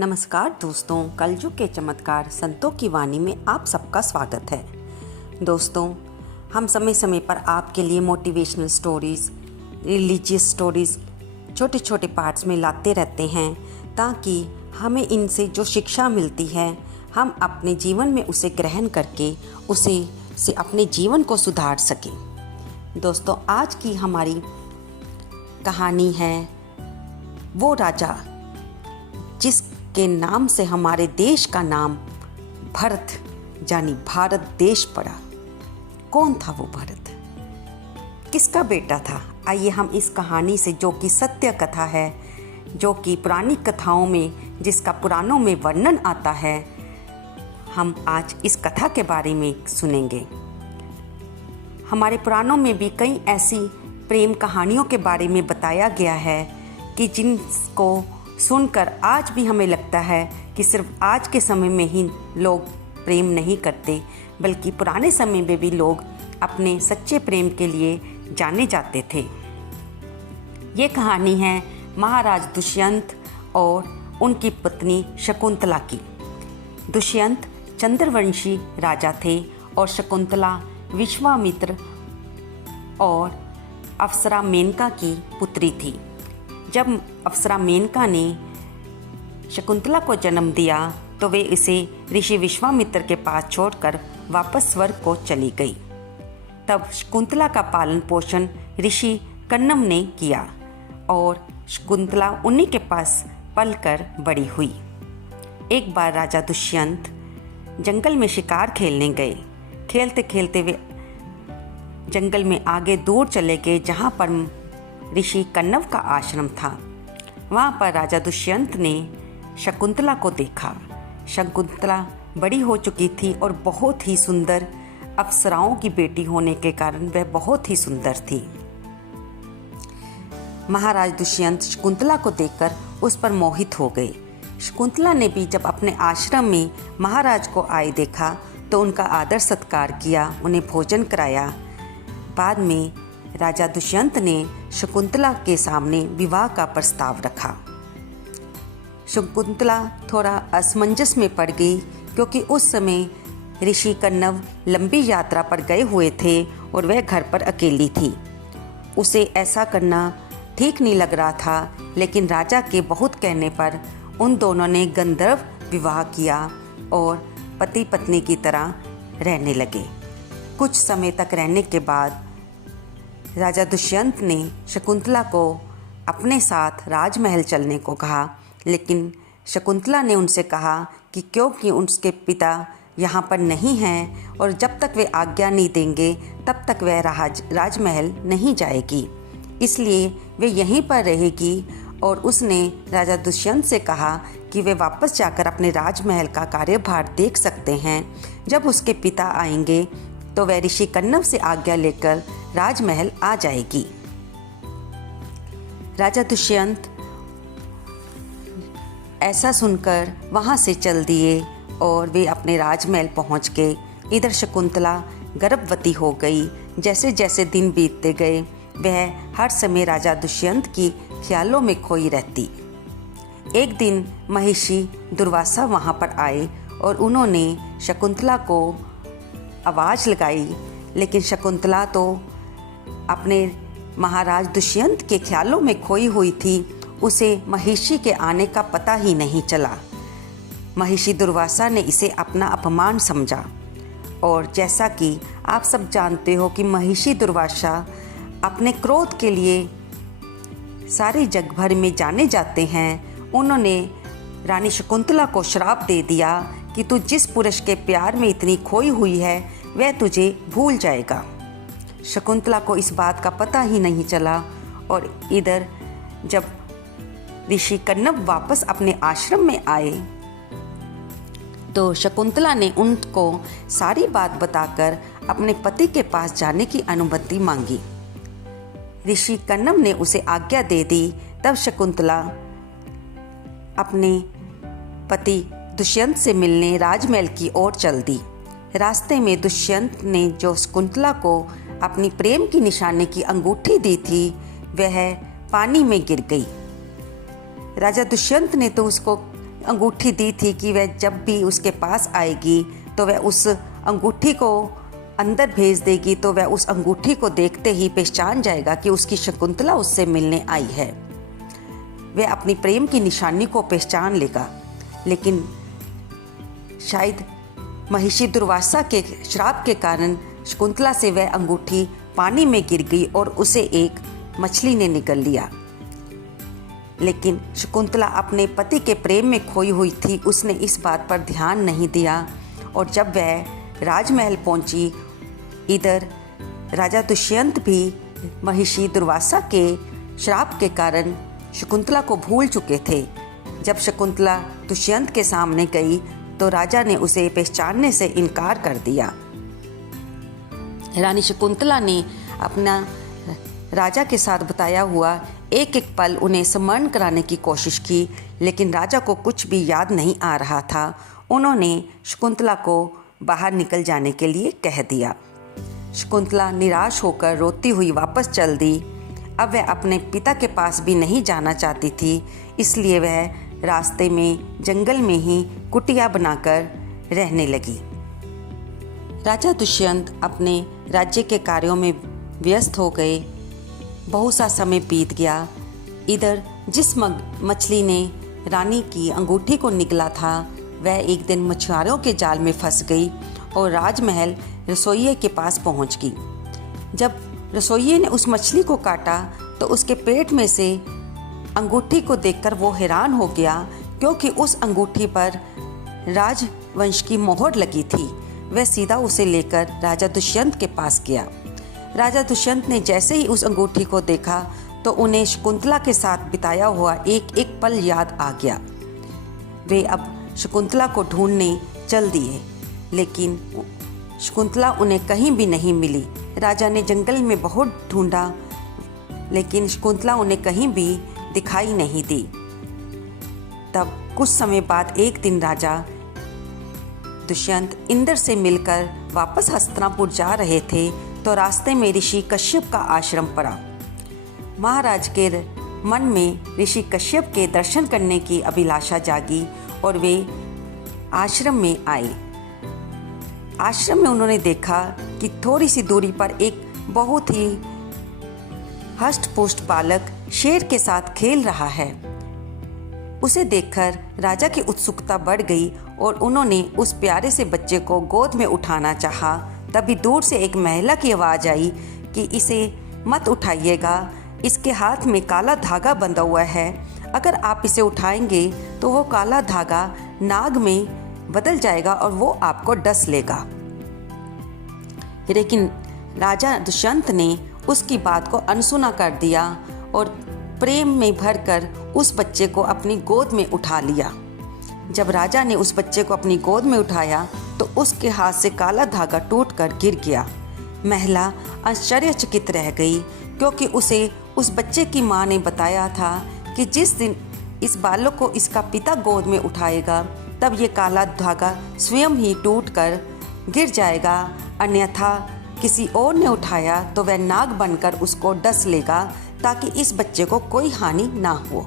नमस्कार दोस्तों, कलयुग के चमत्कार संतों की वाणी में आप सबका स्वागत है। दोस्तों, हम समय समय पर आपके लिए मोटिवेशनल स्टोरीज़, रिलीजियस स्टोरीज़ छोटे छोटे पार्ट्स में लाते रहते हैं ताकि हमें इनसे जो शिक्षा मिलती है हम अपने जीवन में उसे ग्रहण करके उसे से अपने जीवन को सुधार सकें। दोस्तों, आज की हमारी कहानी है वो राजा जिसके नाम से हमारे देश का नाम भरत यानी भारत देश पड़ा। कौन था वो भरत? किसका बेटा था? आइए हम इस कहानी से, जो कि सत्य कथा है, जो कि पुरानी कथाओं में, जिसका पुराणों में वर्णन आता है, हम आज इस कथा के बारे में सुनेंगे। हमारे पुराणों में भी कई ऐसी प्रेम कहानियों के बारे में बताया गया है कि जिनको सुनकर आज भी हमें लगता है कि सिर्फ आज के समय में ही लोग प्रेम नहीं करते, बल्कि पुराने समय में भी लोग अपने सच्चे प्रेम के लिए जाने जाते थे। ये कहानी है महाराज दुष्यंत और उनकी पत्नी शकुंतला की। दुष्यंत चंद्रवंशी राजा थे और शकुंतला विश्वामित्र और अप्सरा मेनका की पुत्री थी। जब अप्सरा मेनका ने शकुंतला को जन्म दिया तो वे इसे ऋषि विश्वामित्र के पास छोड़कर वापस स्वर्ग को चली गई। तब शकुंतला का पालन पोषण ऋषि कन्नम ने किया और शकुंतला उन्हीं के पास पलकर बड़ी हुई। एक बार राजा दुष्यंत जंगल में शिकार खेलने गए। खेलते खेलते वे जंगल में आगे दूर चले गए, जहाँ पर ऋषि कन्नव का आश्रम था। वहाँ पर राजा दुष्यंत ने शकुंतला को देखा। शकुंतला बड़ी हो चुकी थी और बहुत ही सुंदर, अप्सराओं की बेटी होने के कारण वह बहुत ही सुंदर थी। महाराज दुष्यंत शकुंतला को देखकर उस पर मोहित हो गए। शकुंतला ने भी जब अपने आश्रम में महाराज को आए देखा तो उनका आदर सत्कार किया, उन्हें भोजन कराया। बाद में राजा दुष्यंत ने शकुंतला के सामने विवाह का प्रस्ताव रखा। शकुंतला थोड़ा असमंजस में पड़ गई, क्योंकि उस समय ऋषि कन्नव लंबी यात्रा पर गए हुए थे और वह घर पर अकेली थी। उसे ऐसा करना ठीक नहीं लग रहा था, लेकिन राजा के बहुत कहने पर उन दोनों ने गंधर्व विवाह किया और पति पत्नी की तरह रहने लगे। कुछ समय तक रहने के बाद राजा दुष्यंत ने शकुंतला को अपने साथ राजमहल चलने को कहा, लेकिन शकुंतला ने उनसे कहा कि क्योंकि उसके पिता यहाँ पर नहीं हैं और जब तक वे आज्ञा नहीं देंगे तब तक वह राजमहल नहीं जाएगी, इसलिए वे यहीं पर रहेगी। और उसने राजा दुष्यंत से कहा कि वे वापस जाकर अपने राजमहल का कार्यभार देख सकते हैं। जब उसके पिता आएंगे तो वह ऋषि कन्नव से आज्ञा लेकर राजमहल आ जाएगी। राजा दुष्यंत ऐसा सुनकर वहाँ से चल दिए और वे अपने राजमहल पहुँच गए। इधर शकुंतला गर्भवती हो गई। जैसे जैसे दिन बीतते गए वह हर समय राजा दुष्यंत की ख्यालों में खोई रहती। एक दिन महिषी दुर्वासा वहाँ पर आए और उन्होंने शकुंतला को आवाज़ लगाई, लेकिन शकुंतला तो अपने महाराज दुष्यंत के ख्यालों में खोई हुई थी। उसे महिषी के आने का पता ही नहीं चला। महिषी दुर्वासा ने इसे अपना अपमान समझा, और जैसा कि आप सब जानते हो कि महिषी दुर्वासा अपने क्रोध के लिए सारे जग भर में जाने जाते हैं। उन्होंने रानी शकुंतला को श्राप दे दिया कि तू जिस पुरुष के प्यार में इतनी खोई हुई है वह तुझे भूल जाएगा। शकुंतला को इस बात का पता ही नहीं चला। और इधर जब ऋषि कन्नव वापस अपने आश्रम में आए तो शकुंतला ने उनको सारी बात बताकर अपने पति के पास जाने की अनुमति मांगी। ऋषि कन्नव ने उसे आज्ञा दे दी। तब शकुंतला अपने पति दुष्यंत से मिलने राजमहल की ओर चल दी। रास्ते में दुष्यंत ने जो शकुंतला को अपनी प्रेम की निशानी की अंगूठी दी थी वह पानी में गिर गई। राजा दुष्यंत ने तो उसको अंगूठी दी थी कि वह जब भी उसके पास आएगी तो वह उस अंगूठी को अंदर भेज देगी, तो वह उस अंगूठी को देखते ही पहचान जाएगा कि उसकी शकुंतला उससे मिलने आई है। वह अपनी प्रेम की निशानी को पहचान लेगा। लेकिन शायद महिषी दुर्वासा के श्राप के कारण शकुंतला से वह अंगूठी पानी में गिर गई और उसे एक मछली ने निगल लिया। लेकिन शकुंतला अपने पति के प्रेम में खोई हुई थी, उसने इस बात पर ध्यान नहीं दिया। और जब वह राजमहल पहुंची, इधर राजा दुष्यंत भी महिषी दुर्वासा के श्राप के कारण शकुंतला को भूल चुके थे। जब शकुंतला दुष्यंत के सामने गई तो राजा ने उसे पहचानने से इनकार कर दिया। रानी शकुंतला ने अपना राजा के साथ बताया हुआ एक एक पल उन्हें स्मरण कराने की कोशिश की, लेकिन राजा को कुछ भी याद नहीं आ रहा था। उन्होंने शकुंतला को बाहर निकल जाने के लिए कह दिया। शकुंतला निराश होकर रोती हुई वापस चल दी। अब वह अपने पिता के पास भी नहीं जाना चाहती थी, इसलिए वह रास्ते में जंगल में ही कुटिया बनाकर रहने लगी। राजा दुष्यंत अपने राज्य के कार्यों में व्यस्त हो गए। बहुत सा समय बीत गया। इधर जिस मछली ने रानी की अंगूठी को निगला था, वह एक दिन मछुआरों के जाल में फंस गई और राजमहल रसोइये के पास पहुंच गई। जब रसोइये ने उस मछली को काटा तो उसके पेट में से अंगूठी को देखकर वो हैरान हो गया, क्योंकि उस अंगूठी पर राजवंश की मोहर लगी थी। वह सीधा उसे लेकर राजा दुष्यंत के पास गया। राजा दुष्यंत ने जैसे ही उस अंगूठी को देखा तो उन्हें शकुंतला के साथ बिताया हुआ एक एक पल याद आ गया। वे अब शकुंतला को ढूंढने चल दिए, लेकिन शकुंतला उन्हें कहीं भी नहीं मिली। राजा ने जंगल में बहुत ढूंढा, लेकिन शकुंतला उन्हें कहीं भी दिखाई नहीं दी। तब कुछ समय बाद एक दिन राजा दुष्यंत इंद्र से मिलकर वापस हस्तिनापुर जा रहे थे तो रास्ते में ऋषि कश्यप का आश्रम पड़ा। महाराज के मन में ऋषि कश्यप के दर्शन करने की अभिलाषा जागी और वे आश्रम में आए। आश्रम में उन्होंने देखा कि थोड़ी सी दूरी पर एक बहुत ही हष्ट-पुष्ट बालक शेर के साथ खेल रहा है। उसे देखकर राजा की उत्सुकता बढ़ गई और उन्होंने उस प्यारे से बच्चे को गोद में उठाना चाहा। तभी दूर से एक महिला की आवाज़ आई कि इसे मत उठाइएगा, इसके हाथ में काला धागा बंधा हुआ है। अगर आप इसे उठाएंगे तो वो काला धागा नाग में बदल जाएगा और वो आपको डस लेगा। लेकिन राजा दुष्यंत ने उसकी बात को अनसुना कर दिया और प्रेम में भरकर उस बच्चे को अपनी गोद में उठा लिया। जब राजा ने उस बच्चे को अपनी गोद में उठाया तो उसके हाथ से काला धागा टूटकर गिर गया। महिला आश्चर्यचकित रह गई, क्योंकि उसे उस बच्चे की माँ ने बताया था कि जिस दिन इस बालक को इसका पिता गोद में उठाएगा तब ये काला धागा स्वयं ही टूटकर गिर जाएगा, अन्यथा किसी और ने उठाया तो वह नाग बनकर उसको डस लेगा ताकि इस बच्चे को कोई हानि ना हो।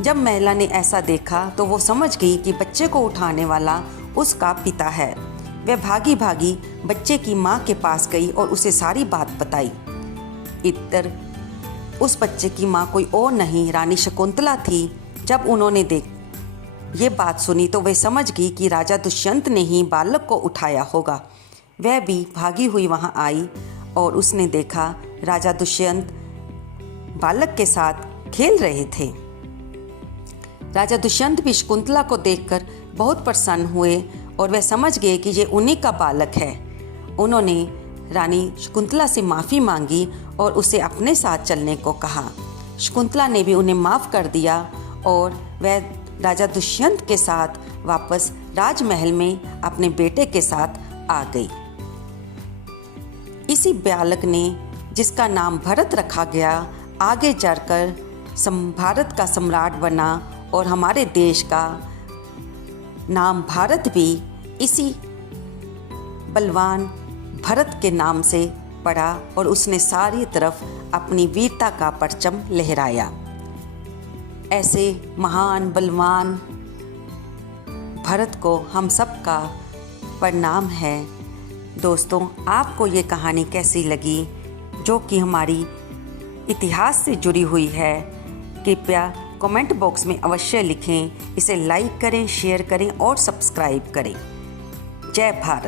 जब महिला ने ऐसा देखा तो वो समझ गई कि बच्चे को उठाने वाला उसका पिता है। वह भागी भागी बच्चे की माँ के पास गई और उसे सारी बात बताई। इधर उस बच्चे की माँ कोई और नहीं, रानी शकुंतला थी। जब उन्होंने ये बात सुनी तो वे समझ गई कि राजा दुष्यंत ने ही बालक को उठाया होगा। वह भी भागी हुई वहाँ आई और उसने देखा राजा दुष्यंत बालक के साथ खेल रहे थे। राजा दुष्यंत भी शकुंतला को देखकर बहुत प्रसन्न हुए और वह समझ गए कि ये उन्हीं का बालक है। उन्होंने रानी शकुंतला से माफ़ी मांगी और उसे अपने साथ चलने को कहा। शकुंतला ने भी उन्हें माफ़ कर दिया और वह राजा दुष्यंत के साथ वापस राजमहल में अपने बेटे के साथ आ गई। इसी बालक ने, जिसका नाम भरत रखा गया, आगे चलकर भारत का सम्राट बना और हमारे देश का नाम भारत भी इसी बलवान भरत के नाम से पड़ा और उसने सारी तरफ अपनी वीरता का परचम लहराया। ऐसे महान बलवान भरत को हम सबका प्रणाम है। दोस्तों, आपको ये कहानी कैसी लगी, जो कि हमारी इतिहास से जुड़ी हुई है, कृपया कमेंट बॉक्स में अवश्य लिखें। इसे लाइक करें, शेयर करें और सब्सक्राइब करें। जय भारत।